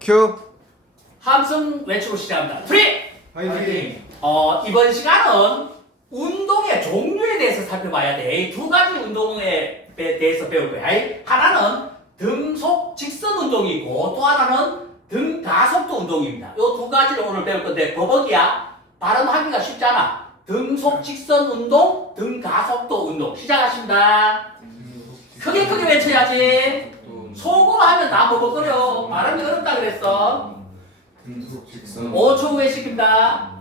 큐. 함성 외치고 시작합니다. 3! 화이팅. 이번 시간은 운동의 종류에 대해서 살펴봐야 돼. 두 가지 운동에 대해서 배울 거야. 하나는 등속 직선 운동이고 또 하나는 등 가속도 운동입니다. 이 두 가지를 오늘 배울 건데 버벅이야. 발음하기가 쉽지 않아. 등속 직선 운동, 등 가속도 운동. 시작하십니다. 크게 외쳐야지. 속으로 하면 다 버벅거려. 발음이 어렵다 그랬어. 등속 직선 5초 후에 시킵니다.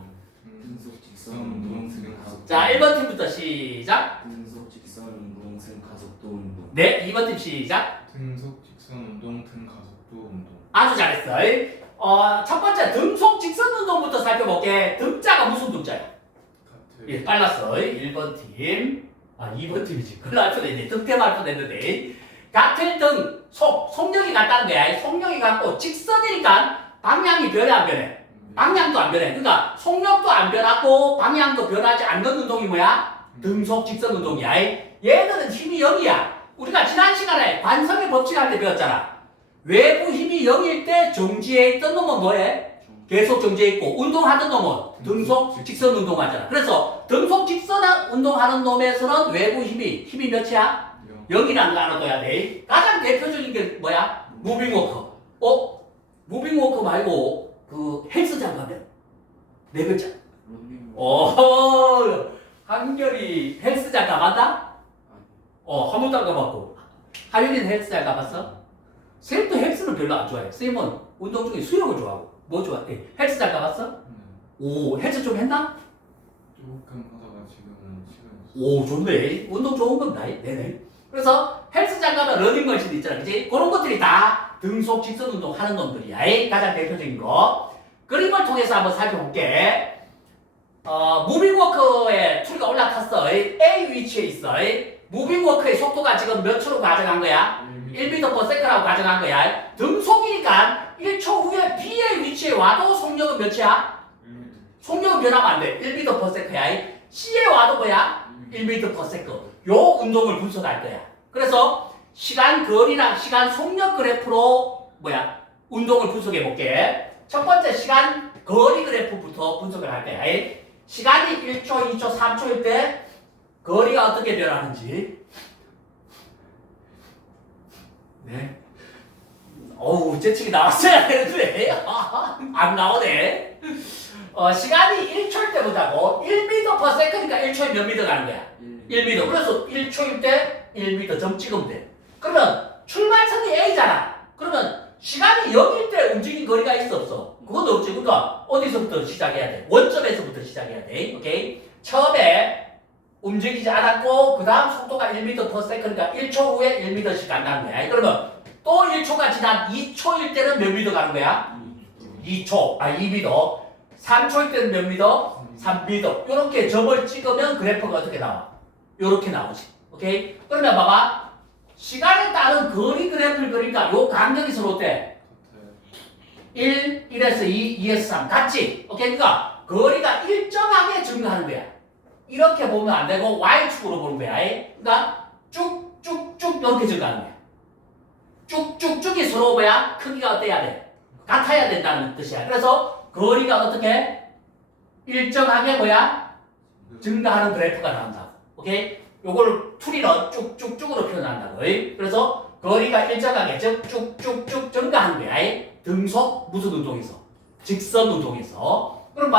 등속 직선 운동 등 가속도 자, 1번 팀부터 시작. 등속 직선 운동 등 가속도 운동 네, 2번 팀 시작. 등속 직선 운동 등 가속도 운동. 아주 잘했어. 첫 번째 등속 직선 운동부터 살펴볼게. 등자가 무슨 등자야? 같은. 예, 빨랐어. 1번 팀. 2번 팀이지. 큰일 날 뻔했네. 득템할 뻔했는데. 같은 등, 속력이 같다는 거야. 속력이 같고 직선이니까 방향이 변해 안 변해? 방향도 안 변해. 그러니까 속력도 안 변하고 방향도 변하지 않는 운동이 뭐야? 등속 직선 운동이야. 얘들은 힘이 0이야. 우리가 지난 시간에 관성의 법칙 할 때 배웠잖아. 외부 힘이 0일 때 정지해 있던 놈은 뭐해? 계속 정지해 있고 운동하던 놈은 등속 직선 운동하잖아. 그래서 등속 직선 운동하는 놈에서는 외부 힘이 몇이야? 0이라는 거 알아둬야 돼. 가장 대표적인 게 뭐야? 무빙워커. 무빙워커 말고 그 헬스장 가면 네 글자. 한결이 헬스장 가봤나? 한 번도 안 가봤고. 하윤이는 헬스장 가봤어? 쌤도 헬스는 별로 안 좋아해. 쌤은 운동 중에 수영을 좋아하고. 뭐 좋아해? 헬스장 가봤어? 오, 헬스 좀 했나? 조금 하다가 지금은 시간이. 오, 좋네. 운동 좋은 건다. 네네. 그래서 헬스장 가면 러닝머신 있잖아. 그치? 그런 것들이 다 등속 직선 운동 하는 놈들이야. 가장 대표적인 거. 그림을 통해서 한번 살펴볼게. 무빙워커의 투리가 올라탔어. A 위치에 있어. 무빙워커의 속도가 지금 몇 초로 가져간 거야? 1m/s라고 가져간 거야. 등속이니까 1초 후에 B의 위치에 와도 속력은 몇이야? 속력은 변하면 안 돼. 1m/s야. C에 와도 뭐야? 1m/s. 요 운동을 분석할 거야. 그래서 시간 거리랑 시간 속력 그래프로 운동을 분석해 볼게. 첫 번째 시간 거리 그래프부터 분석을 할 거야. 시간이 1초, 2초, 3초일 때 거리가 어떻게 변하는지. 네. 재치기 나왔어야 되는데 안 나오네. 시간이 1초일 때 보자고. 1m/s니까 1초에 몇 미터 가는 거야? 1m. 그래서 1초일 때 1m 점 찍으면 돼. 그러면 출발선이 A잖아. 그러면 시간이 0일 때 움직인 거리가 있어 없어? 그건 없지. 그러니까 어디서부터 시작해야 돼? 원점에서부터 시작해야 돼. 오케이? 처음에 움직이지 않았고 그 다음 속도가 1m/s 그러니까 1초 후에 1m씩 간다는 거야. 그러면 또 1초가 지난 2초일 때는 몇 미터 가는 거야? 2초. 2m. 3초일 때는 몇 미터? 3m. 이렇게 점을 찍으면 그래프가 어떻게 나와? 이렇게 나오지. 오케이? 그러면 봐봐. 시간에 따른 거리 그래프를 그리니까 요 간격이 서로 어때? 1, 1에서 2, 2에서 3 같지? 오케이? 그러니까 거리가 일정하게 증가하는 거야. 이렇게 보면 안 되고 Y축으로 보는 거야. 그러니까 쭉쭉쭉 이렇게 증가하는 거야. 쭉쭉쭉이 서로 크기가 어때야 돼? 같아야 된다는 뜻이야. 그래서 거리가 어떻게? 일정하게 증가하는 그래프가 나온다고. 오케이? 요걸 투리로 쭉쭉쭉으로 표현한다고. 그래서 거리가 일정하게 쭉쭉쭉 증가하는 거야. 등속 무슨 운동에서? 직선 운동에서. 그럼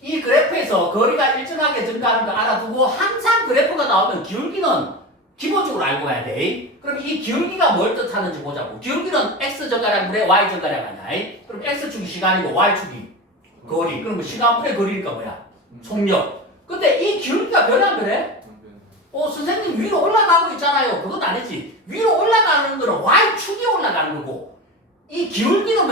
이 그래프에서 거리가 일정하게 증가하는 거 알아두고 항상 그래프가 나오면 기울기는 기본적으로 알고 가야 돼. 그럼 이 기울기가 뭘 뜻하는지 보자고. 기울기는 x 정가량분의 y 정가량 아니야. 그럼 x축이 시간이고 y축이 거리. 그럼 시간분의 거리니까 속력. 근데 이 기울기가 변해 안 변해? 선생님 위로 올라가고 있잖아요. 그건 아니지. 위로 올라가는 거는 y축이 올라가는 거고 이 기울기는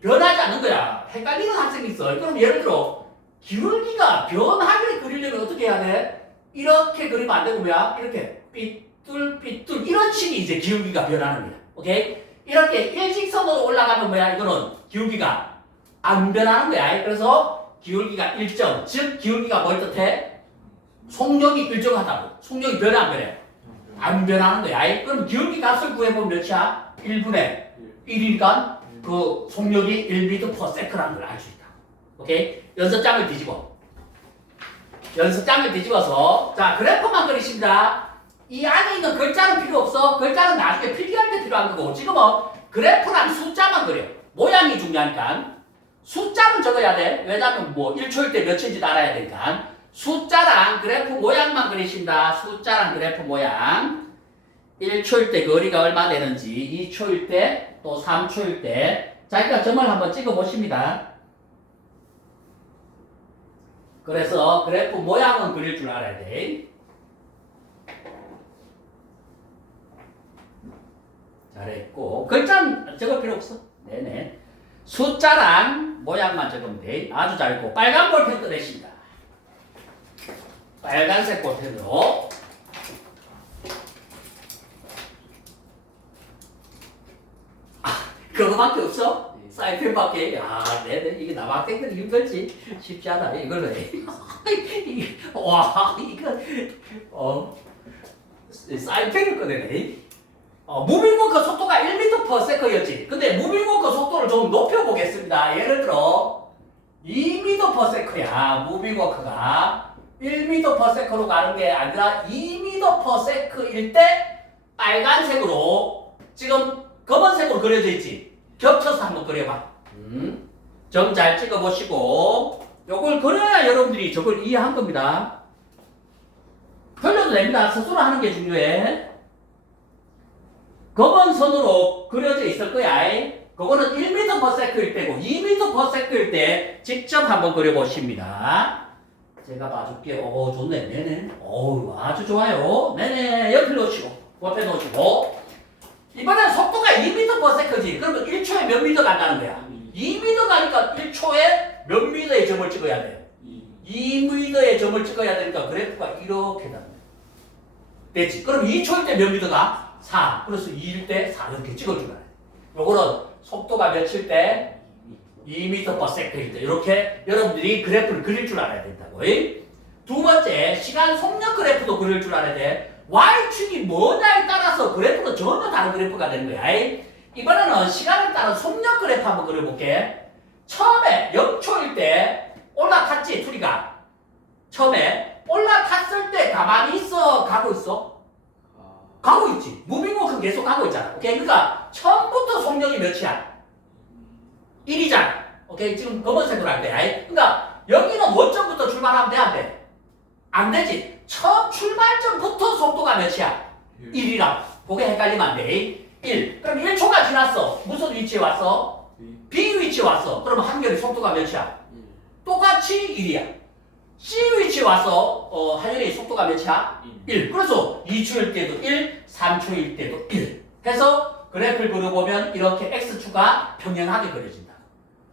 변하지 않는 거야. 헷갈리는 학생이 있어. 그럼 예를 들어 기울기가 변하게 그리려면 어떻게 해야 돼? 이렇게 그리면 안 되고 이렇게 삐뚤삐뚤 이런 식이 이제 기울기가 변하는 거야. 오케이? 이렇게 일직선으로 올라가면 이거는 기울기가 안 변하는 거야. 그래서 기울기가 일정, 즉 기울기가 뭘 뜻해? 속력이 일정하다고. 속력이 변해 안 변해? 안 변하는 거야. 그럼 기울기 값을 구해보면 몇이야? 1분의 1이니까 그 속력이 1m/s라는 걸 알 수 있다. 오케이? 연습장을 뒤집어서 자 그래프만 그리십니다. 이 안에 있는 글자는 필요 없어. 글자는 나중에 필기할 때 필요한 거고 지금은 그래프랑 숫자만 그려. 모양이 중요하니까 숫자는 적어야 돼. 왜냐면 뭐 1초일 때 몇인지도 알아야 되니까 숫자랑 그래프 모양만 그리신다. 숫자랑 그래프 모양 1초일 때 거리가 얼마 되는지 2초일 때 또 3초일 때 자, 그러니까 점을 한번 찍어 보십니다. 그래서 그래프 모양은 그릴 줄 알아야 돼. 잘했고 글자는 적을 필요 없어. 네네. 숫자랑 모양만 적으면 돼. 아주 잘했고 빨간 볼펜 꺼내십니다. 빨간색 볼펜으로 그거밖에 없어? 사이펜밖에? 야, 네네. 이게 남학생들이 힘들지. 쉽지 않아. 이걸로 해. 와, 이거, 사이펜을 꺼내네. 무빙워커 속도가 1m/s였지. 근데 무빙워커 속도를 좀 높여보겠습니다. 예를 들어, 2m/s야. 무빙워커가 1m/s로 가는 게 아니라 2m/s일 때 빨간색으로 지금 검은색으로 그려져 있지. 겹쳐서 한번 그려봐. 점 잘 찍어보시고 요걸 그려야 여러분들이 저걸 이해한 겁니다. 흘려도 됩니다. 스스로 하는 게 중요해. 검은 선으로 그려져 있을 거야. 그거는 1m/s일 때고 2m/s일 때 직접 한번 그려보십니다. 제가 봐줄게요. 오, 좋네. 네네. 어우, 아주 좋아요. 네네. 옆에 놓으시고 옆에 놓으시고 이번엔 속도가 2m/s지. 그러면 1초에 몇 미터 간다는 거야? 2m 가니까 1초에 몇 미터의 점을 찍어야 돼? 2m의 점을 찍어야 되니까 그래프가 이렇게 된다. 됐지? 그럼 2초일 때 몇 미터가? 4. 그래서 2일 때 4 이렇게 찍어주면 돼. 요거는 속도가 몇일 때? 2m/s일 때 이렇게 여러분들이 그래프를 그릴 줄 알아야 된다고. 두 번째, 시간 속력 그래프도 그릴 줄 알아야 돼. Y축이 뭐냐에 따라서 그래프는 전혀 다른 그래프가 되는 거야. 이번에는 시간에 따른 속력 그래프 한번 그려볼게. 처음에 0초일 때 올라탔지, 투리가. 처음에 올라탔을 때 가만히 있어, 가고 있어? 가고 있지. 무빙워크는 계속 가고 있잖아. 오케이? 그러니까 처음부터 속력이 몇이야? 1이잖아. 오케이? 지금 검은색으로 할 거야. 그러니까 여기는 원점부터 출발하면 돼, 안 돼? 안 되지. 첫 출발점부터 속도가 몇이야? 1이라고. 그게 헷갈리면 안 돼. 1. 그럼 1초가 지났어. 무슨 위치에 왔어? B 위치에 왔어. 그러면 한결이 속도가 몇이야? 똑같이 1이야. C 위치에 와서 한결이 속도가 몇이야? 1. 그래서 2초일 때도 1, 3초일 때도 1. 해서 그래프를 그려보면 이렇게 X축가 평행하게 그려진다.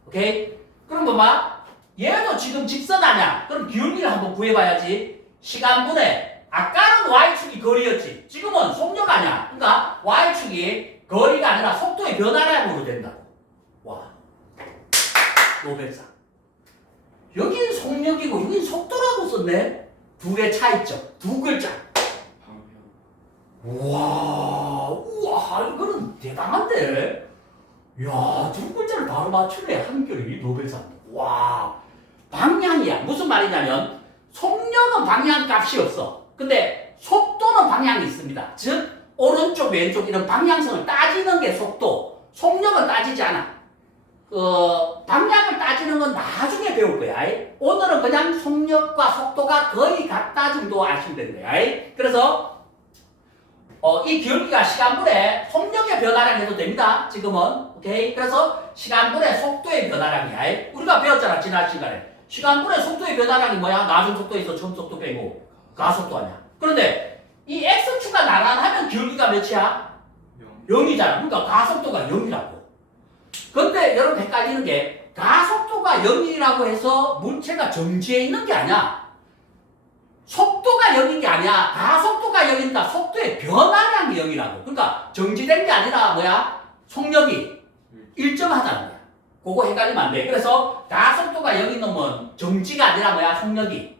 오케이? 그럼 뭐마? 얘도 지금 직선 아니야. 그럼 기울기를 한번 구해봐야지. 시간분의 아까는 Y축이 거리였지. 지금은 속력 아니야. 그러니까 Y축이 거리가 아니라 속도의 변화량으로 된다고. 와. 노벨상. 여긴 속력이고 여긴 속도라고 썼네. 둘의 차이점. 두 글자. 우와, 이거는 대단한데? 야, 두 글자를 바로 맞추네. 한결이 노벨상. 와, 방향이야. 무슨 말이냐면 속력은 방향 값이 없어. 근데 속도는 방향이 있습니다. 즉 오른쪽 왼쪽 이런 방향성을 따지는 게 속도. 속력은 따지지 않아. 방향을 따지는 건 나중에 배울 거야. 오늘은 그냥 속력과 속도가 거의 같다 정도 아시면 되는 거야. 그래서 이 기울기가 시간분의 속력의 변화량 해도 됩니다. 지금은. 오케이? 그래서 시간분의 속도의 변화량이야. 우리가 배웠잖아, 지난 시간에. 시간분의 속도의 변화량이 뭐야? 낮은 속도에서 처음 속도 빼고 가속도 아니야. 그런데 이 X축가 나란하면 기울기가 몇이야? 0이잖아. 그러니까 가속도가 0이라고. 근데 여러분 헷갈리는 게 가속도가 0이라고 해서 물체가 정지해 있는 게 아니야. 속도가 0인 게 아니야. 가속도가 0이니까 속도의 변화량이 0이라고. 그러니까 정지된 게 아니라 뭐야? 속력이 일정하다는 거야. 그거 헷갈리면 안 돼. 그래서 가속도가 0인 놈은 정지가 아니라 뭐야? 속력이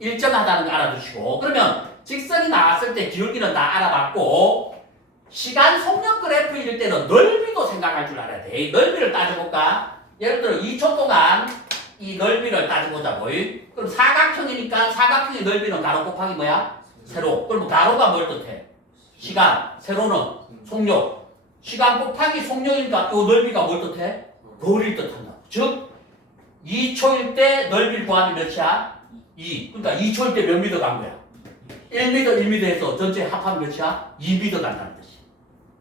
일정하다는 거 알아두시고. 그러면 직선이 나왔을 때 기울기는 다 알아봤고 시간 속력 그래프일 때는 넓이도 생각할 할 줄 알아야 돼. 넓이를 따져볼까? 예를 들어 2초 동안 이 넓이를 따져보자고. 그럼 사각형이니까 사각형의 넓이는 가로 곱하기 뭐야? 세로. 그럼 가로가 뭘 뜻해? 시간. 세로는 속력. 시간 곱하기 속력이니까 이 넓이가 뭘 뜻해? 거리를 뜻한다. 즉 2초일 때 넓이를 구하면 몇이야? 2. 그러니까 2초일 때 몇 미터 간 거야? 1m, 1m 해서 전체 합하면 몇이야? 2m 간다는 뜻이야.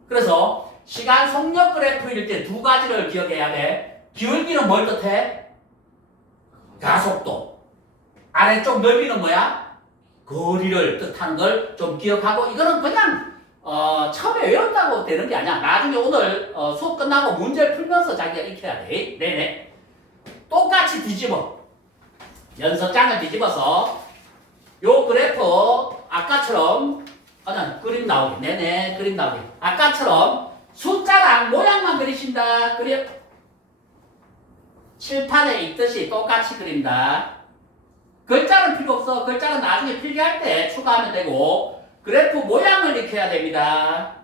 그래서 시간 속력 그래프일 때 두 가지를 기억해야 돼. 기울기는 뭘 뜻해? 가속도. 아래쪽 넓이는 뭐야? 거리를 뜻하는 걸 좀 기억하고, 이거는 그냥 처음에 외운다고 되는 게 아니야. 나중에 오늘 수업 끝나고 문제를 풀면서 자기가 익혀야 돼. 네네. 똑같이 뒤집어. 연습장을 뒤집어서 요 그래프 아까처럼 그림 나오게. 네네, 그림 나오게. 아까처럼 숫자랑 모양만 그리신다. 그래. 칠판에 있듯이 똑같이 그린다. 글자는 필요 없어. 글자는 나중에 필기할 때 추가하면 되고, 그래프 모양을 익혀야 됩니다.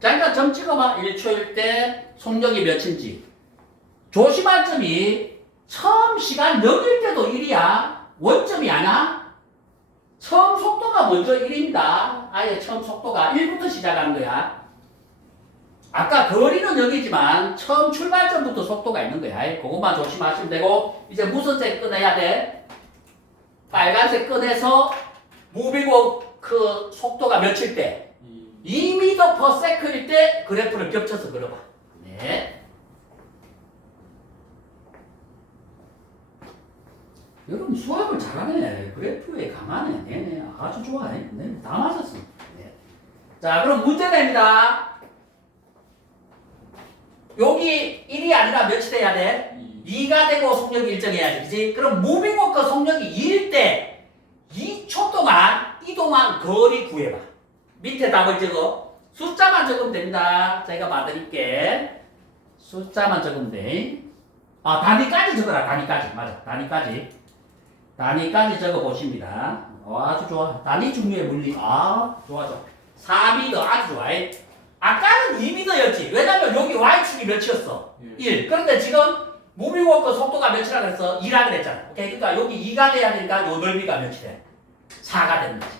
자, 일단 점 찍어봐. 1초일 때 속력이 몇인지. 조심할 점이 처음 시간 0일 때도 1이야. 원점이 아니야. 처음 속도가 먼저 1입니다. 아예 처음 속도가 1부터 시작하는 거야. 아까 거리는 0이지만 처음 출발점부터 속도가 있는 거야. 그것만 조심하시면 되고, 이제 무슨 색 꺼내야 돼? 빨간색 꺼내서 무빙워크 속도가 몇일 때? 2m/s일 때 그래프를 겹쳐서 그려봐. 네. 여러분 수학을 잘하네. 그래프에 강하네. 네네. 아주 좋아해. 네. 다 맞았어. 네. 자, 그럼 문제 냅니다. 여기 1이 아니라 몇이 돼야 돼? 2가 되고 속력이 일정해야지. 그치? 그럼 무빙워크 속력이 2일 때 2초 동안 이동한 거리 구해봐. 밑에 답을 적어. 숫자만 적으면 됩니다. 제가 봐드릴게. 숫자만 적으면 돼. 단위까지 적어라. 단위까지. 맞아. 단위까지 적어 보십니다. 아주 좋아. 단위 중류의 물리. 좋아. 4m 아주 좋아. 아까는 2m였지. 왜냐면 여기 y축이 몇이었어? 1. 그런데 지금 무빙워크 속도가 몇이라 그랬어? 2라 그랬잖아. 오케이? 그러니까 여기 2가 돼야 되니까 요 넓이가 몇이 돼? 4가 되는 거지.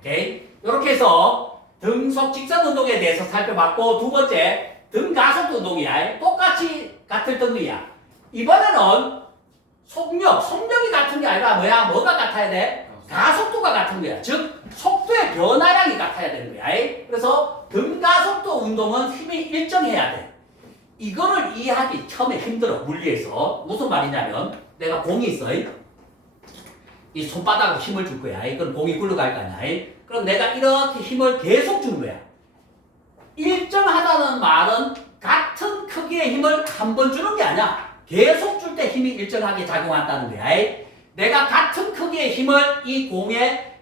오케이? 이렇게 해서 등속 직선 운동에 대해서 살펴봤고, 두 번째 등 가속도 운동이야. 똑같이 같은 등이야. 이번에는 속력이 같은 게 아니라 뭐가 같아야 돼? 가속도가 같은 거야. 즉 속도의 변화량이 같아야 되는 거야. 그래서 등가속도 운동은 힘이 일정해야 돼. 이거를 이해하기 처음에 힘들어. 물리에서 무슨 말이냐면, 내가 공이 있어. 이 손바닥으로 힘을 줄 거야. 그럼 공이 굴러갈 거 아니야. 그럼 내가 이렇게 힘을 계속 주는 거야. 일정하다는 말은 같은 크기의 힘을 한 번 주는 게 아니야. 계속 줄 때 힘이 일정하게 작용한다는 거야. 내가 같은 크기의 힘을 이 공에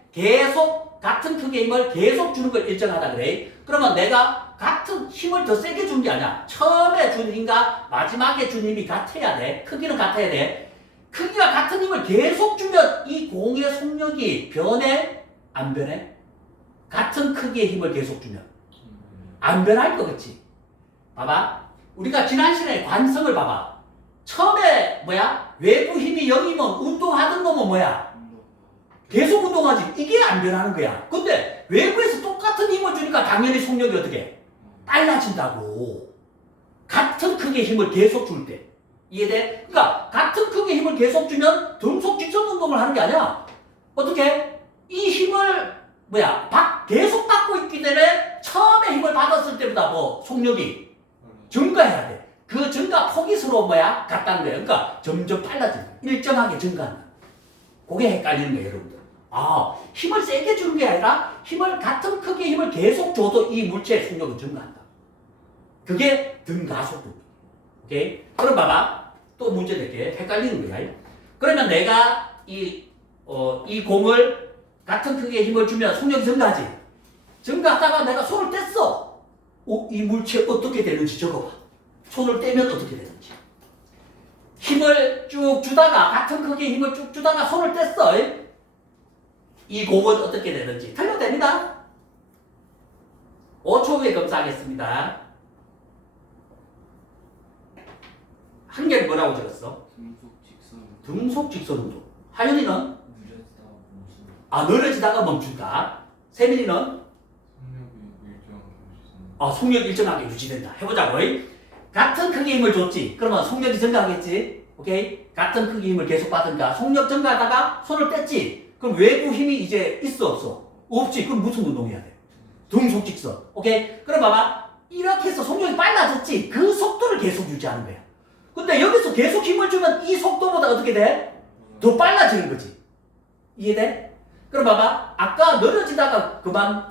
같은 크기의 힘을 계속 주는 걸 일정하다 그래. 그러면 내가 같은 힘을 더 세게 준 게 아니야. 처음에 준 힘과 마지막에 준 힘이 같아야 돼. 크기는 같아야 돼. 크기가 같은 힘을 계속 주면 이 공의 속력이 변해? 안 변해? 같은 크기의 힘을 계속 주면 안 변할 거 같지? 봐봐. 우리가 지난 시간에 관성을 봐봐. 처음에 외부 힘이 0이면 운동하던 놈은 계속 운동하지. 이게 안 변하는 거야. 근데 외부에서 똑같은 힘을 주니까 당연히 속력이 어떻게? 빨라진다고. 같은 크기의 힘을 계속 줄 때. 이해돼? 그러니까 같은 크기의 힘을 계속 주면 등속 직선 운동을 하는 게 아니야. 어떻게? 이 힘을 계속 받고 있기 때문에 처음에 힘을 받았을 때보다 속력이 증가해야 돼. 그 증가 폭이 서로 같다는 거예요. 그러니까 점점 빨라진다. 일정하게 증가한다. 그게 헷갈리는 거예요, 여러분들. 힘을 세게 주는 게 아니라 같은 크기의 힘을 계속 줘도 이 물체의 속력은 증가한다. 그게 등가속도. 오케이? 그럼 봐봐. 또 문제 낼게. 헷갈리는 거야. 그러면 내가 이 공을 같은 크기의 힘을 주면 속력이 증가하지. 증가하다가 내가 손을 뗐어. 이 물체 어떻게 되는지 적어봐. 손을 떼면 어떻게 되는지. 힘을 쭉 주다가 같은 크기의 힘을 쭉 주다가 손을 뗐어. 이 공은 어떻게 되는지 틀려도 됩니다. 5초 후에 검사하겠습니다. 한결이 뭐라고 적었어? 등속 직선 등속 직선 운동. 하윤이는 느려지다 멈춘다. 아 늘어지다가 멈춘다. 세민이는 속력이 일정하게 유지됩니다. 속력이 일정하게 유지된다. 해보자고. 같은 크기의 힘을 줬지. 그러면 속력이 증가하겠지. 오케이? 같은 크기의 힘을 계속 받으니까 속력 증가하다가 손을 뗐지. 그럼 외부 힘이 이제 있어 없어? 없지. 그럼 무슨 운동해야 돼? 등속 직선. 오케이? 그럼 봐봐. 이렇게 해서 속력이 빨라졌지. 그 속도를 계속 유지하는 거야. 근데 여기서 계속 힘을 주면 이 속도보다 어떻게 돼? 더 빨라지는 거지. 이해돼? 그럼 봐봐. 아까 늘어지다가 그만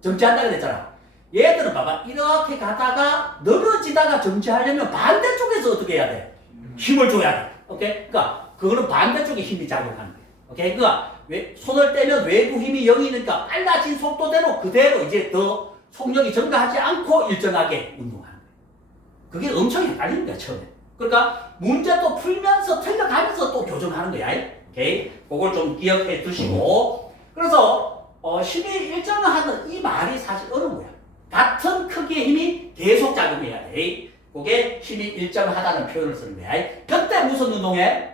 정지한다 그랬잖아. 얘들은 봐봐. 이렇게 가다가 늘어지다가 정지하려면 반대쪽에서 어떻게 해야 돼? 힘을 줘야 돼. 오케이? 그러니까 그거는 반대쪽에 힘이 작용하는 거야. 오케이? 그러니까 손을 떼면 외부 힘이 0이니까 빨라진 속도대로 그대로 이제 더 속력이 증가하지 않고 일정하게 운동하는 거야. 그게 엄청 헷갈리는 거야, 처음에. 그러니까 문제 또 풀면서 틀려가면서 또 교정하는 거야. 오케이? 그걸 좀 기억해 두시고. 그래서 힘이 일정하는 이 말이 사실 어려운 거야. 같은 크기의 힘이 계속 작용해야 돼. 그게 힘이 일정하다는 표현을 쓰는 거야. 그때 무슨 운동해?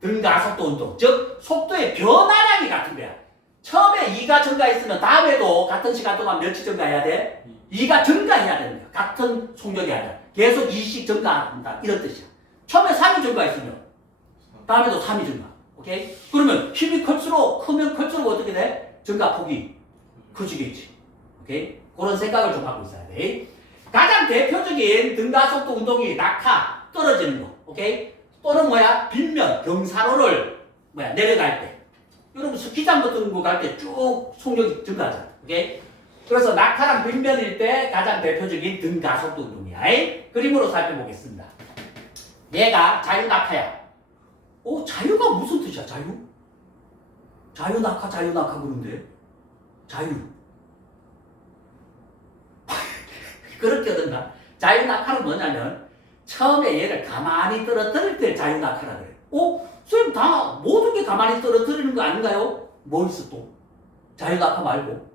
등가속도 운동. 즉 속도의 변화량이 같은 거야. 처음에 2가 증가했으면 다음에도 같은 시간 동안 몇이 증가해야 돼? 2가 증가해야 되는 거야. 같은 속력이 아니라 계속 2씩 증가한다. 이런 뜻이야. 처음에 3이 증가했으면 다음에도 3이 증가. 오케이? 그러면 힘이 크면 클수록 어떻게 돼? 증가폭이 커지겠지. 오케이? 그런 생각을 좀 하고 있어야 돼. 가장 대표적인 등가속도 운동이 낙하, 떨어지는 거. 오케이? 또는 뭐야? 빗면, 경사로를 내려갈 때. 여러분 스키장 같은 거 갈 때 쭉 속력이 증가하잖아. 오케이? 그래서 낙하랑 빗면일 때 가장 대표적인 등가속도 운동이야. 그림으로 살펴보겠습니다. 얘가 자유낙하야. 자유가 무슨 뜻이야? 자유? 자유낙하 그런데 자유. 그렇게 얻은다. 자유낙하는 뭐냐면 처음에 얘를 가만히 떨어뜨릴 때 자유낙하라 그래. 선생님 다 모든 게 가만히 떨어뜨리는 거 아닌가요? 뭐 있어 또? 자유낙하 말고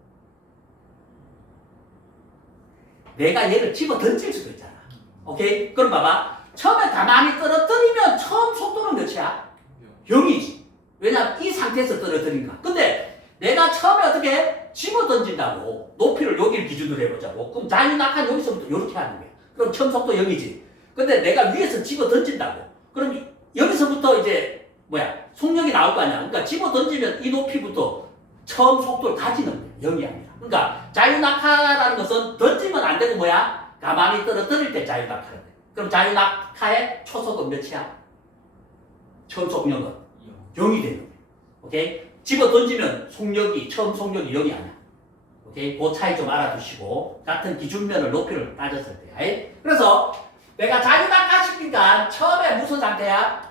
내가 얘를 집어 던질 수도 있잖아. 오케이? 그럼 봐봐. 처음에 가만히 떨어뜨리면 처음 속도는 몇이야? 0이지. 왜냐면 이 상태에서 떨어뜨린 거야. 근데 내가 처음에 어떻게 집어 던진다고 높이를 여기를 기준으로 해보자고. 그럼 자유낙하는 여기서부터 이렇게 하는 거야. 그럼 처음 속도 0이지. 근데 내가 위에서 집어 던진다고. 그럼 여기서부터 이제 속력이 나올 거 아니야. 그러니까 집어 던지면 이 높이부터 처음 속도를 가지는 거야. 0이 아니라. 그러니까 자유낙하라는 것은 던지면 안 되고 가만히 떨어뜨릴 때 자유낙하라는 거야. 그럼 자유낙하의 초속은 몇이야? 처음 속력은 0이 되는 거야. 오케이? 집어 던지면 처음 속력이 0이 아니야. 오케이? 그 차이 좀 알아두시고 같은 기준면을 높이를 따졌을 때. 그래서 내가 자유낙하 시키니까 처음에 무슨 상태야?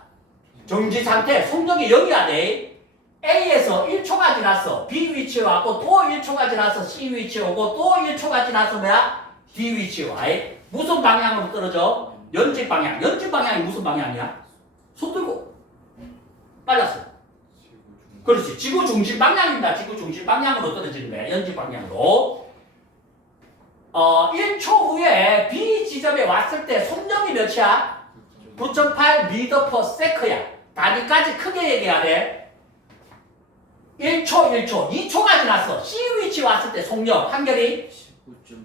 정지 상태, 속력이 0이야 돼. A에서 1초가 지났어. B 위치에 왔고 또 1초가 지나서 C 위치에 오고 또 1초가 지나서 D 위치에 와. 무슨 방향으로 떨어져? 연집 방향. 연집 방향이 무슨 방향이야? 손 들고 빨랐어. 그렇지. 지구 중심 방향입니다. 지구 중심 방향으로 떨어지는 거야. 연집 방향으로. 1초 후에 B 지점에 왔을 때 속력이 몇이야? 9.8 m/s야. 단위까지 크게 얘기해야 돼. 1초, 2초가 지났어. C 위치 왔을 때 속력 한결이 19.6m/s.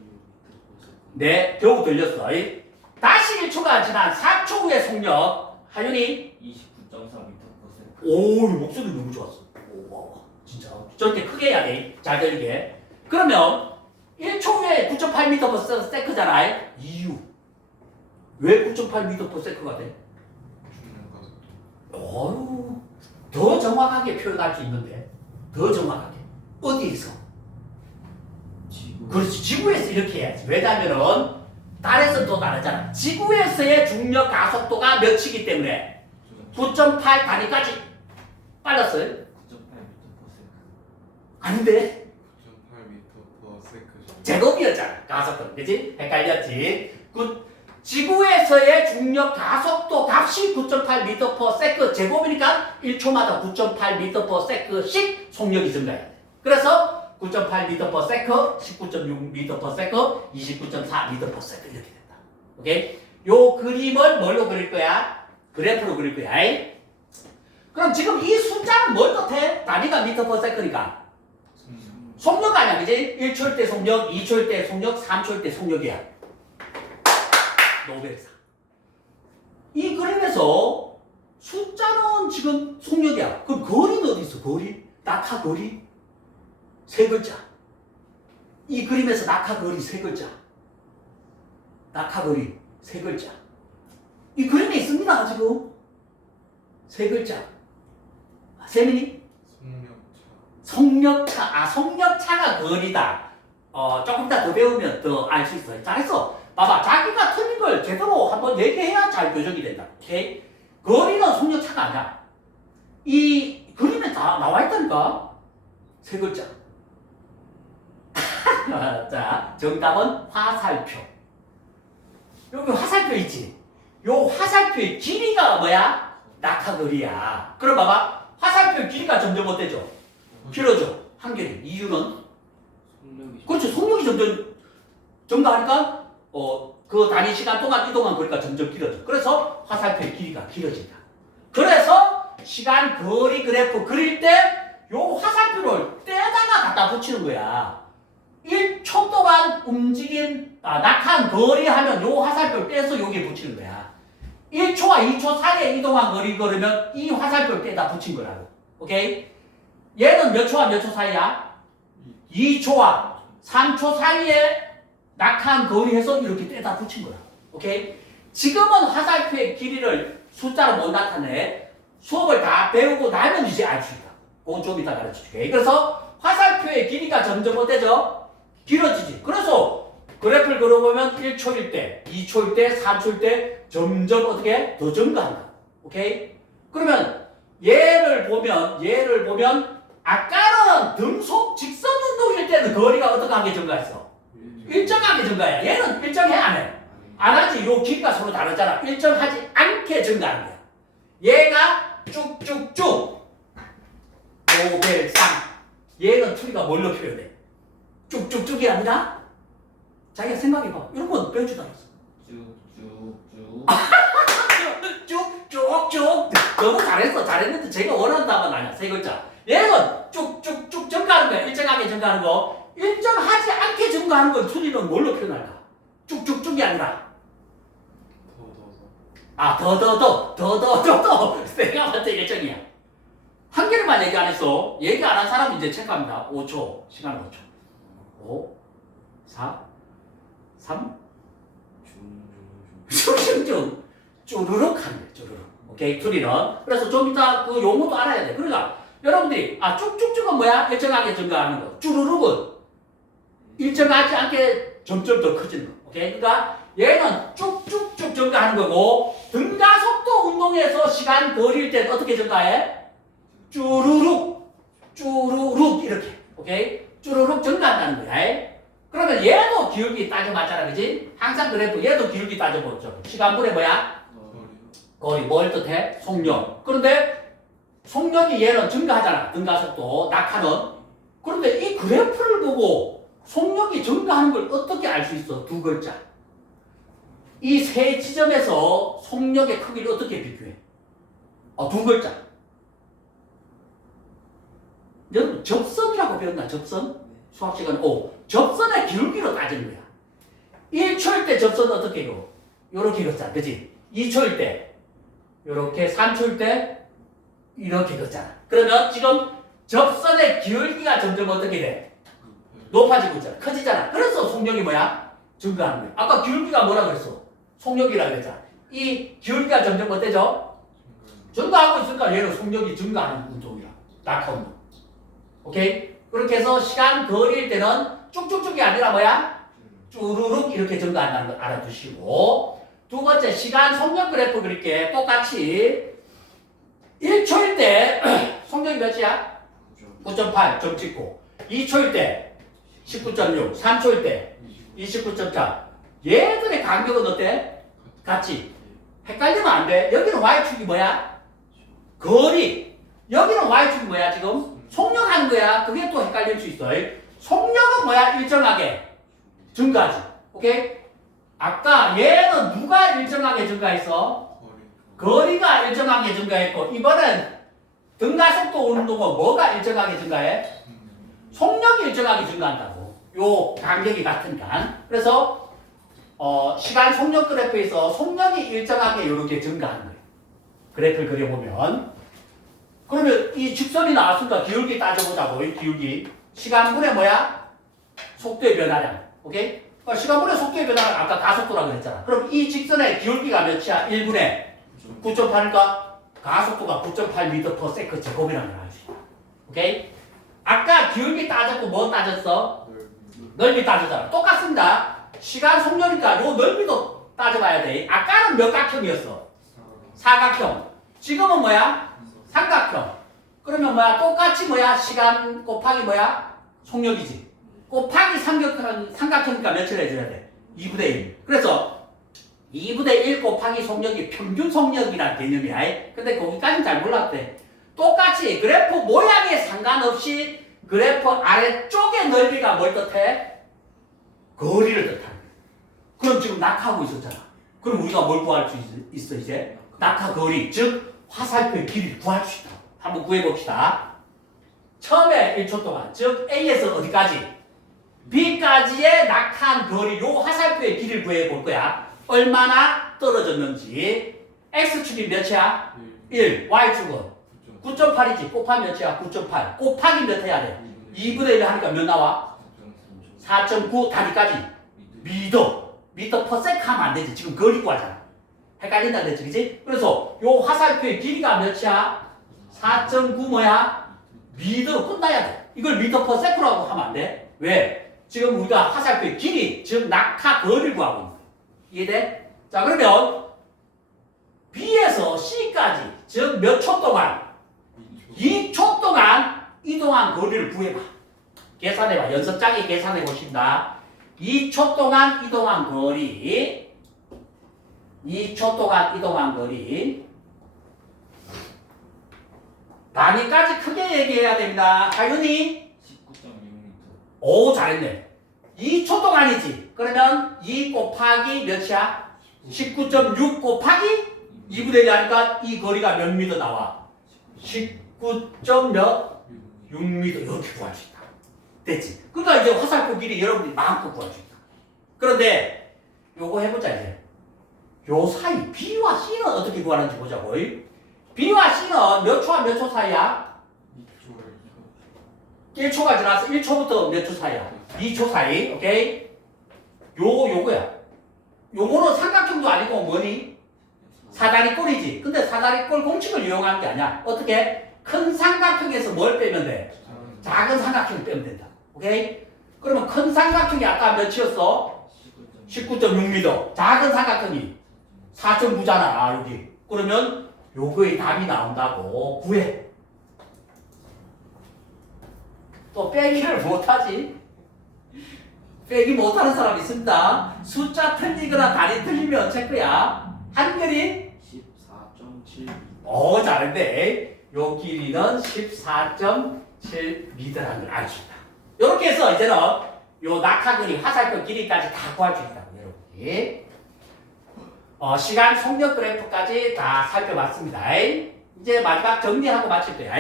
네, 겨우 들렸어. 다시 1초가 지난 4초 후의 속력 하윤이 29.4m/s. 오, 목소리 너무 좋았어. 오, 진짜 저렇게 크게 해야 돼. 잘 들리게. 그러면 1초 후에 9.8m/s잖아. 이유 왜 9.8m/s가 돼? 더 정확하게 표현할 수 있는데 더 정확하게 어디에서? 그렇지. 지구에서 이렇게 해야지. 왜냐면은 달에서는 또 다르잖아. 지구에서의 중력 가속도가 몇이기 때문에 9.8 단위까지 빨랐어요? 9.8m/s. 아닌데 9.8m/s. 제곱이었잖아. 가속도. 그치? 헷갈렸지? 지구에서의 중력 가속도 값이 9.8m/s 제곱이니까 1초마다 9.8m/s씩 속력이 증가해야 돼. 그래서 9.8m/s, 19.6m/s, 29.4m/s 이렇게 된다. 오케이? 요 그림을 뭘로 그릴 거야? 그래프로 그릴 거야. 아이? 그럼 지금 이 숫자는 뭘 뜻해? 단위가 미터 퍼 세컨이니까 속력 아니야, 그지? 1초일 때 속력, 2초일 때 속력, 3초일 때 속력이야. 노벨상. 이 그림에서 숫자는 지금 속력이야. 그럼 거리는 어디 있어? 거리? 낙하 거리? 세 글자. 이 그림에서 낙하 거리 세 글자. 낙하 거리 세 글자. 이 그림에 있습니다, 지금. 세 글자. 세민이? 속력차. 속력차. 아, 속력차가 거리다. 조금 이따 더 배우면 더 알 수 있어. 잘했어. 봐봐, 자기가 틀린 걸 제대로 한번 얘기해야 잘 교정이 된다. 오케이? 거리는 속력차가 아니야. 이 그림에 다 나와 있다니까. 세 글자. 자, 정답은 화살표. 여기 화살표 있지? 요 화살표의 길이가 뭐야? 낙하거리야. 그럼 봐봐. 화살표의 길이가 점점 어때져? 길어져. 한결이. 이유는? 속력이 그렇죠. 속력이 점점 증가하니까 그 단위 시간 동안 이동한 거리가 점점 길어져. 그래서 화살표의 길이가 길어진다. 그래서 시간 거리 그래프 그릴 때 요 화살표를 떼다가 갖다 붙이는 거야. 1초 동안 움직인 낙한 거리 하면 요 화살표를 떼서 여기에 붙이는 거야. 1초와 2초 사이에 이동한 거리 그러면 이 화살표를 떼다 붙인 거라고. 오케이? 얘는 몇 초와 몇 초 사이야? 2초와 3초 사이에 낙한 거리에서 이렇게 떼다 붙인 거야. 오케이? 지금은 화살표의 길이를 숫자로 못 나타내. 수업을 다 배우고 나면 이제 알 수 있다. 그건 좀 이따 가르쳐 줄게. 그래서 화살표의 길이가 점점 어때져? 길어지지. 그래서 그래프를 그려보면 1초일 때, 2초일 때, 3초일 때 점점 어떻게? 더 증가한다. 오케이? 그러면 얘를 보면 아까는 등속 직선 운동일 때는 거리가 어떻게 증가했어? 일정하게 증가해. 얘는 일정해 안 해? 안 하지. 요 길이가 서로 다르잖아. 일정하지 않게 증가하는 거야. 얘가 쭉쭉쭉 노벨상. 얘는 추리가 뭘로 표현해? 쭉쭉쭉이 아니라 자기가 생각해봐. 이런 건 배우지도 않았어. 쭉쭉쭉 쭉쭉쭉. 너무 잘했는데 제가 원하는 답은 아니야. 세 글자. 얘는 쭉쭉쭉 증가하는 거야. 일정하게 증가하는 거. 일정하지 않게 증가하는 건 추리는 뭘로 표현할까? 쭉쭉쭉이 아니라 더더더 내가 봤을 때 일정이야. 한 개를만 얘기 안 했어. 얘기 안 한 사람 이제 체크합니다. 5초. 시간 5초. 5 4 3 쭉쭉쭉 쭈르륵 하는 거야. 쭈르륵. 오케이? 추리는. 그래서 좀 이따 그 용어도 알아야 돼. 그러니까 여러분들이 쭉쭉쭉은 뭐야? 일정하게 증가하는 거. 쭈르륵은 일정하지 않게 점점 더 커지는 거. 오케이? 그러니까 얘는 쭉쭉쭉 증가하는 거고 등가속도 운동에서 시간 거리일 때는 어떻게 증가해? 쭈루룩 쭈루룩 이렇게. 오케이? 쭈루룩 증가한다는 거야. 그러면 얘도 기울기 따져봤잖아. 그지? 항상 그래프 얘도 기울기 따져보죠. 시간분의 뭐야? 거리. 뭘 뜻해? 속력. 그런데 속력이 얘는 증가하잖아. 등가속도 낙하는. 그런데 이 그래프를 보고 속력이 증가하는 걸 어떻게 알 수 있어? 두 글자. 이 세 지점에서 속력의 크기를 어떻게 비교해? 두 글자. 여러분 접선이라고 배웠나? 접선? 수학 시간에 접선의 기울기로 따지는 거야. 1초일 때 접선은 어떻게 이루? 요렇게 이뤘잖아. 그치? 2초일 때 요렇게, 3초일 때 이렇게 이뤘잖아. 그러면 지금 접선의 기울기가 점점 어떻게 돼? 높아지고 있잖아. 커지잖아. 그래서 속력이 뭐야? 증가하는 거야. 아까 기울기가 뭐라 그랬어? 속력이라고 그랬잖아. 이 기울기가 점점 어때져? 증가하고 있으니까 얘는 속력이 증가하는 운동이야. 낙하 운동. 오케이? 그렇게 해서 시간 거리일 때는 쭉쭉쭉이 아니라 뭐야? 쭈루룩 이렇게 증가한다는 걸 알아두시고, 두 번째 시간 속력 그래프 그릴게. 똑같이 1초일 때 속력이 몇이야? 9.8 점 찍고, 2초일 때 19.6, 3초일 때 29.4. 얘들의 간격은 어때? 같이. 헷갈리면 안 돼. 여기는 Y축이 뭐야? 거리. 여기는 Y축이 뭐야 지금? 속력하는 거야. 그게 또 헷갈릴 수 있어. 속력은 뭐야? 일정하게 증가하지. 오케이? 아까 얘는 누가 일정하게 증가했어? 거리가 일정하게 증가했고 이번엔 등가속도 운동은 뭐가 일정하게 증가해? 속력이 일정하게 증가한다고. 요 간격이 같으니까. 그래서 시간 속력 그래프에서 속력이 일정하게 이렇게 증가하는 거예요. 그래프를 그려보면 그러면 이 직선이 나왔으니까 기울기 따져보자고. 이 기울기 시간분의 뭐야? 속도의 변화량. 오케이? 시간분의 속도의 변화량 아까 가속도라고 그랬잖아. 그럼 이 직선의 기울기가 몇이야? 1분의 9.8이니까 가속도가 9.8m/s 제곱이라는 걸 알지. 오케이? 아까 기울기 따졌고 뭐 따졌어? 넓이 따졌잖아. 똑같습니다. 시간 속력이니까 요 넓이도 따져봐야 돼. 아까는 몇 각형이었어? 사각형. 지금은 뭐야? 삼각형. 그러면 뭐야? 똑같이 뭐야? 시간 곱하기 뭐야? 속력이지. 곱하기 삼각형이니까 몇을 해줘야 돼? 2분의 1. 그래서 2분의 1 곱하기 속력이 평균 속력이라는 개념이야. 근데 거기까지는 잘 몰랐대. 똑같이 그래프 모양에 상관없이 그래프 아래쪽의 넓이가 뭘 뜻해? 거리를 뜻하는 거야. 그럼 지금 낙하하고 있었잖아. 그럼 우리가 뭘 구할 수 있어 이제? 낙하 거리, 즉 화살표의 길이를 구할 수 있다. 한번 구해봅시다. 처음에 1초 동안, 즉 A에서 어디까지? B까지의 낙하한 거리, 요 화살표의 길이를 구해볼 거야. 얼마나 떨어졌는지. X축이 몇이야? 1. Y축은 9.8이지. 곱하면 몇이야? 9.8. 곱하기 몇 해야 돼? 2분의 1 하니까 몇 나와? 4.9 단위까지. 미터 퍼 세컨 하면 안 되지. 지금 거리 구하잖아. 헷갈린다 그랬지, 그치? 그래서 요 화살표의 길이가 몇이야? 4.9 뭐야? 미터로 끝나야 돼. 이걸 미터 퍼 세컨이라고 하면 안 돼. 왜? 지금 우리가 화살표의 길이, 즉 낙하 거리를 구하고 있는 거야. 이해돼? 자, 그러면 B에서 C까지, 즉 몇 초 동안? 2초 동안 이동한 거리를 구해봐. 계산해봐. 연습장에 계산해 보신다. 2초 동안 이동한 거리. 2초 동안 이동한 거리. 단위까지 크게 얘기해야 됩니다. 하윤이? 19.6m. 오, 잘했네. 2초 동안이지. 그러면 2 곱하기 몇이야? 19.6 곱하기 2분의 1 하니까 이 거리가 몇 미터 나와? 19.몇? 6m 이렇게 구할 수 있다. 됐지? 그러니까 이제 화살표 길이 여러분들이 마음껏 구할 수 있다. 그런데 요거 해보자 이제. 요 사이 B와 C는 어떻게 구하는지 보자고. B와 C는 몇 초와 몇 초 사이야? 1초가 지나서 1초부터 몇 초 사이야? 2초 사이. 오케이? 요거야. 요거는 삼각형도 아니고 뭐니? 사다리꼴이지. 근데 사다리꼴 공식을 이용하는 게 아니야. 어떻게? 큰 삼각형에서 뭘 빼면 돼? 작은 삼각형을 빼면 된다. 오케이? 그러면 큰 삼각형이 아까 몇이었어? 19.6m. 작은 삼각형이 4.9잖아. 여기. 그러면 요거의 답이 나온다고 구해. 또 빼기를 못하지? 빼기 못하는 사람이 있습니다. 숫자 틀리거나 단위 틀리면 체크야. 한글이 14.7m. 오, 잘했네. 요 길이는 14.7m라는 걸 알 수 있다. 이렇게 해서 이제는 요 낙하거리, 화살표 길이까지 다 구할 수 있다고 여러분이. 시간 속력 그래프까지 다 살펴봤습니다. 이제 마지막 정리하고 마칠 거야.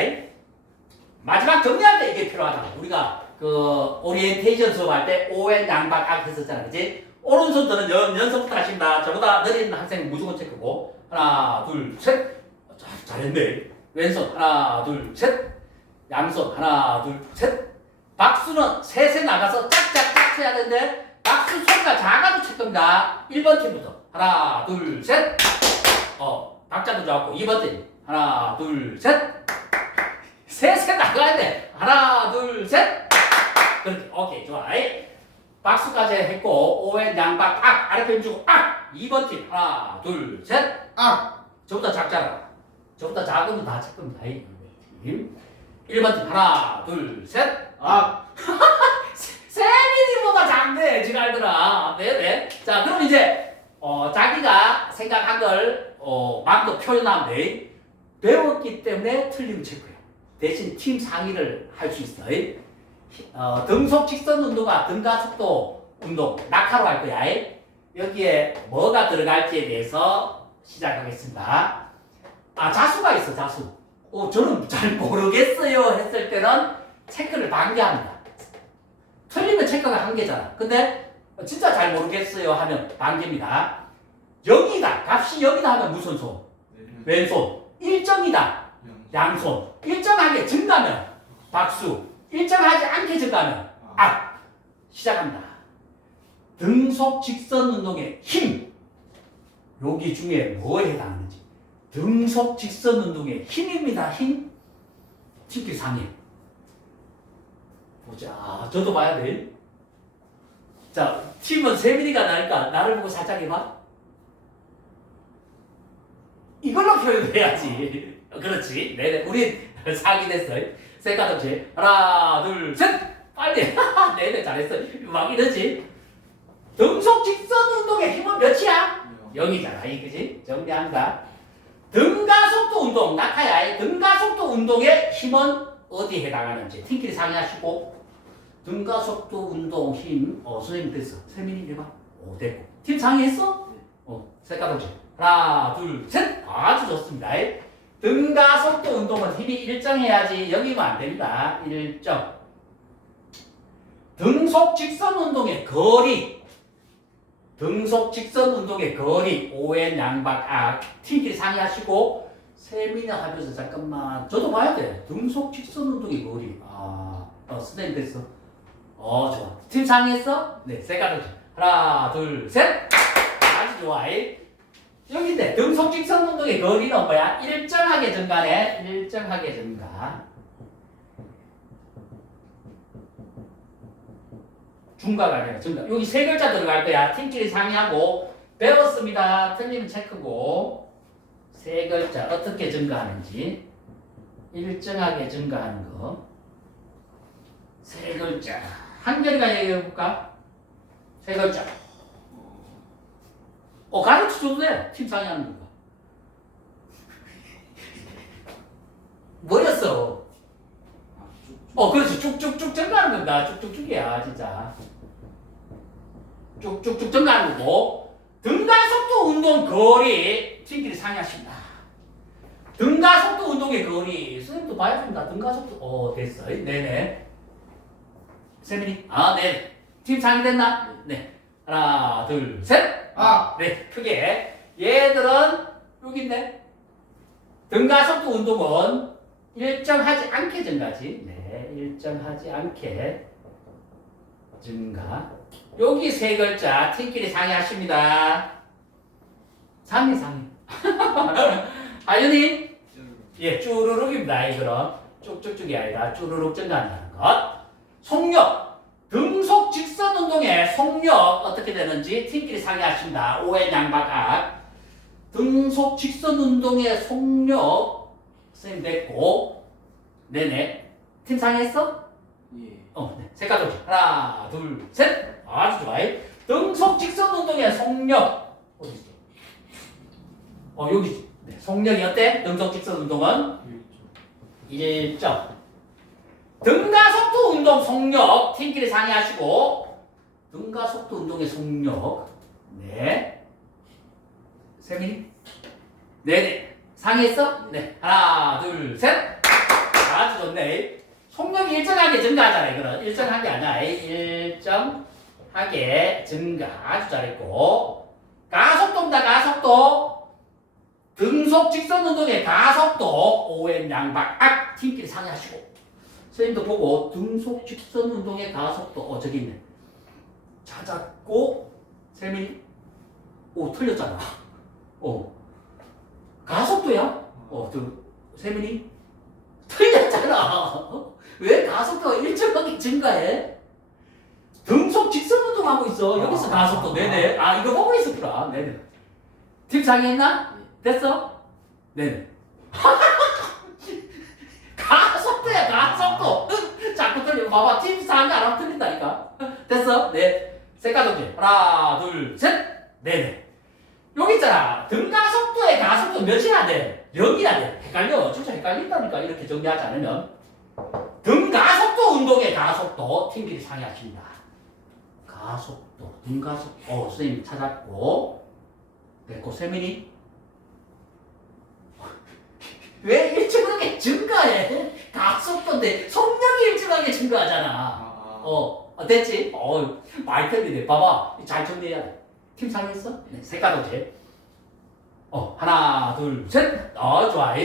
마지막 정리할 때 이게 필요하다고. 우리가 그 오리엔테이션 수업할 때 ON 양박악 했었잖아, 그치? 오른손들은 연습부터 하신다. 저보다 느린 학생 무조건 체크고. 하나, 둘, 셋. 잘했네. 왼손 하나, 둘, 셋. 양손 하나, 둘, 셋. 박수는 셋에 나가서 짝짝짝 쳐야 되는데 박수 소리가 작아도 칠 겁니다. 1번 팀부터 하나, 둘, 셋. 박자도 좋았고 2번 팀 하나, 둘, 셋. 셋에 나가야 돼. 하나, 둘, 셋. 그렇게. 오케이, 좋아. 박수까지 했고 오엔 양박 악 아래 편 주고 악. 2번 팀 하나, 둘, 셋. 악. 저보다 작잖아. 저보다 작으면 다 칠 겁니다. 1번 팀 하나, 둘, 셋. 악. 세민이보다 작네, 지금 알더라. 네네. 자, 그럼 이제 자기가 생각한 걸 마음껏 표현하면 돼. 배웠기 때문에 틀리면 체크해. 대신 팀 상의를 할 수 있어. 등속 직선 운동과 등가속도 운동 낙하로 할 거야. 여기에 뭐가 들어갈지에 대해서 시작하겠습니다. 자수가 있어, 자수. 저는 잘 모르겠어요 했을 때는 체크를 반개합니다. 틀리면 체크가 한 개잖아. 근데 진짜 잘 모르겠어요 하면 반개입니다. 0이다. 값이 0이다 하면 무슨 손? 왼손. 1점이다. 양손. 일정하게 증가하면 박수. 일정하지 않게 증가하면 시작합니다. 등속 직선 운동의 힘. 여기 중에 뭐에 해당하는지. 등속 직선 운동의 힘입니다. 힘. 팀끼리 상해. 보자. 저도 봐야 돼. 자, 팀은 세민이가 나니까 나를 보고 살짝 해봐. 이걸로 표현해야지. 그렇지. 네네. 우리 사기됐어. 세 가닥씩. 하나, 둘, 셋! 빨리. 네네, 잘했어. 막 이러지. 등속 직선 운동의 힘은 몇이야? 0이잖아. 그지? 정리한다. 등가속도 운동, 낙하야. 등가속도 운동의 힘은 어디에 해당하는지. 팀끼리 상의하시고. 등가속도 운동 힘. 선생님 됐어. 세민이 해봐. 됐고. 팀 상의했어? 세 가닥씩. 하나, 둘, 셋! 아주 좋습니다. 등가속도 운동은 힘이 일정해야지 여기면 안 됩니다. 일정. 등속 직선 운동의 거리. 등속 직선 운동의 거리. ON 양박 팀끼리 상의하시고 세미나 하면서 잠깐만 저도 봐야 돼. 등속 직선 운동의 거리. 선생님 됐어. 좋아. 팀 상의했어? 네, 세 가닥. 하나, 둘, 셋! 아주 좋아. 여기인데 등속 직선 운동의 거리는 뭐야? 일정하게 증가네. 일정하게 증가. 중가가 아니라 증가. 여기 세 글자 들어갈 거야. 팀끼리 상의하고 배웠습니다. 틀리면 체크고. 세 글자 어떻게 증가하는지. 일정하게 증가하는 거. 세 글자. 한결이가 얘기해 볼까? 세 글자. 가르쳐줘도 돼. 팀 상의하는 거. 뭐였어? 그렇지. 쭉쭉쭉 증가하는 건다. 쭉쭉쭉이야, 진짜. 쭉쭉쭉 증가하는 거고. 등가속도 운동 거리. 팀끼리 상의하십니다. 등가속도 운동의 거리. 선생님도 봐야 됩니다. 등가속도. 됐어. 네네. 세민이? 네. 팀 상의됐나? 네. 하나, 둘, 셋! 네, 크게. 얘들은 여기 있네. 등가속도 운동은 일정하지 않게 증가지. 네, 일정하지 않게 증가. 여기 세 글자 팀끼리 상의하십니다. 상의. 아윤이? 쭈루룩입니다. 이거는 쭉쭉쭉이 아니라 쭈루룩 증가한다는 것. 속력. 등속 직선 운동의 속력 어떻게 되는지 팀끼리 상의하십니다. ON 양박 등속 직선 운동의 속력 선생님 됐고. 네네. 팀 상의했어? 예. 네. 색깔 좀. 하나, 둘, 셋. 아주 좋아. 등속 직선 운동의 속력 어디 있어? 여기. 네. 속력이 어때? 등속 직선 운동은 1점. 등가속도 운동 속력 팀끼리 상의하시고. 등가속도 운동의 속력. 네. 세민이? 네네. 상의했어? 네. 하나, 둘, 셋. 아주 좋네. 속력이 일정하게 증가하잖아요. 이거는 일정하게 아니야. 일정하게 증가. 아주 잘했고. 가속도입니다. 가속도. 등속 직선 운동의 가속도. ON 양박 팀끼리 상의하시고. 선생님도 보고 등속 직선 운동의 가속도 저기 있네. 찾았고 세민이 틀렸잖아. 가속도야? 세민이 틀렸잖아. 왜 가속도가 일정하게 증가해? 등속 직선 운동하고 있어. 여기서 가속도. 네네. 이거 보고 있었구나. 네네. 팀 상의했나? 됐어? 네네. 가속도야, 가속도. 자꾸 틀려. 봐봐. 팀 상의 안 하면 틀린다니까. 됐어? 네. 색깔 동지. 하나, 둘, 셋. 네네. 여기 있잖아. 등가속도의 가속도 몇이야 돼? 0이야 돼. 헷갈려. 진짜 헷갈린다니까. 이렇게 정리하지 않으면. 등가속도 운동의 가속도 팀끼리 상의하십니다. 가속도, 등가속도. 선생님이 찾았고. 됐고, 세민이. 왜 일정하게 증가해? 가속도인데 속력이 일정하게 증가하잖아. 됐지? 많이 틀리네. 봐봐. 잘 정리해야 돼. 팀 상했어? 네, 색깔 오지? 하나, 둘, 셋. 좋아.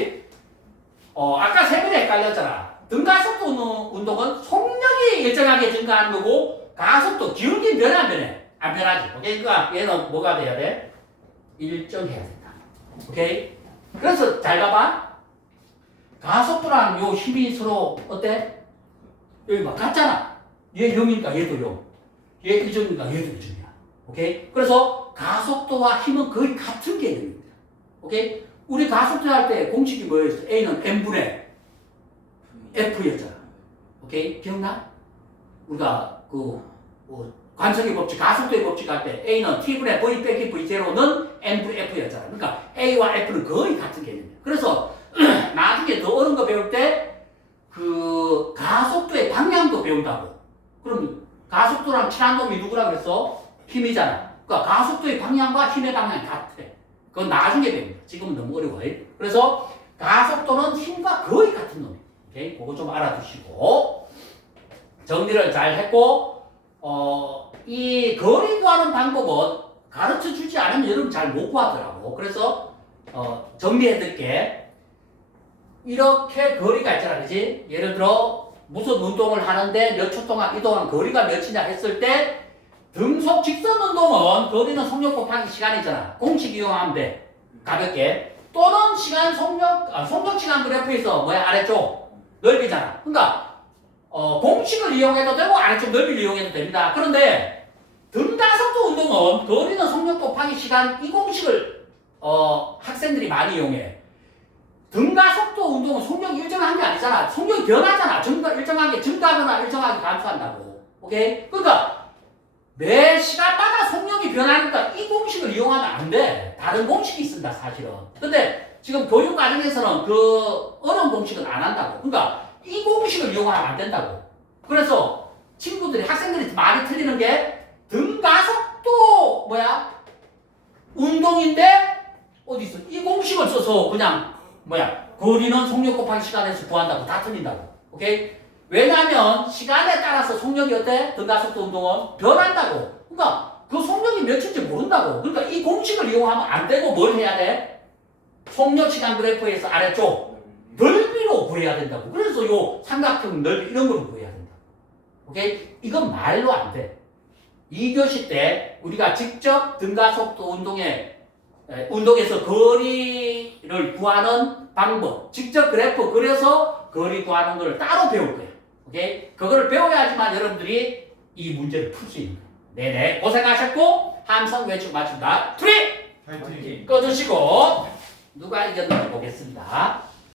아까 세 분이 헷갈렸잖아. 등가속도 운동은 속력이 일정하게 증가하는 거고, 가속도, 기울기 변해, 안 변해? 안 변하지. 오케이? 그러니까 얘는 뭐가 돼야 돼? 일정해야 된다. 오케이? 그래서 잘 봐봐. 가속도랑 요 힘이 서로 어때? 여기 막 같잖아. 얘 0이니까 얘도 0. 얘 1점이니까 얘도 1점이야. 오케이? 그래서 가속도와 힘은 거의 같은 개념입니다. 오케이? 우리 가속도 할 때 공식이 뭐였어? A는 M분의 F였잖아. 오케이? 기억나? 우리가 관성의 법칙, 가속도의 법칙 할 때 A는 T분의 V 빼기 V0는 M분의 F였잖아. 그러니까 A와 F는 거의 같은 개념이야. 그래서 나중에 더 어려운 거 배울 때 그 가속도의 방향도 배운다고. 그럼 가속도랑 친한 놈이 누구라 그랬어? 힘이잖아. 그러니까 가속도의 방향과 힘의 방향이 같아. 그건 나중에 배웁니다. 지금은 너무 어려워. 그래서 가속도는 힘과 거의 같은 놈이에요. 오케이? 그거 좀 알아두시고 정리를 잘 했고 이 거리 구하는 방법은 가르쳐 주지 않으면 여러분 잘 못 구하더라고. 그래서 정리해 드릴게. 이렇게 거리가 있잖아, 그지? 예를 들어 무슨 운동을 하는데 몇 초 동안 이동한 거리가 몇이냐 했을 때 등속 직선 운동은 거리는 속력 곱하기 시간이잖아. 공식 이용하면 돼. 가볍게. 또는 속력 시간 그래프에서 아래쪽 넓이잖아. 그러니까 공식을 이용해도 되고 아래쪽 넓이를 이용해도 됩니다. 그런데 등가속도 운동은 거리는 속력 곱하기 시간 이 공식을 학생들이 많이 이용해. 등가속도 운동은 속력이 일정한 게 아니잖아. 속력이 변하잖아. 일정하게 증가하거나 일정하게 감소한다고. 오케이? 그러니까 매 시간마다 속력이 변하니까 이 공식을 이용하면 안 돼. 다른 공식이 있습니다, 사실은. 근데 지금 교육 과정에서는 그 어려운 공식은 안 한다고. 그러니까 이 공식을 이용하면 안 된다고. 그래서 학생들이 많이 틀리는 게 등가속도 운동인데 어디 있어? 이 공식을 써서 그냥 거리는 속력 곱하기 시간에서 구한다고. 다 틀린다고. 오케이? 왜냐하면 시간에 따라서 속력이 어때? 등가속도 운동은 변한다고. 그러니까 그 속력이 몇인지 모른다고. 그러니까 이 공식을 이용하면 안 되고 뭘 해야 돼? 속력 시간 그래프에서 아래쪽 넓이로 구해야 된다고. 그래서 요 삼각형 넓이 이런 걸로 구해야 된다. 오케이? 이건 말로 안 돼. 2교시 때 우리가 직접 등가속도 운동에서 거리를 구하는 방법, 직접 그래프 그려서 거리 구하는 걸 따로 배울 거예요. 오케이? 그걸 배워야지만 여러분들이 이 문제를 풀 수 있는 거예요. 네네. 고생하셨고, 함성 외축 맞춘다. 트리! 파이팅. 꺼주시고, 누가 이겼는지 보겠습니다.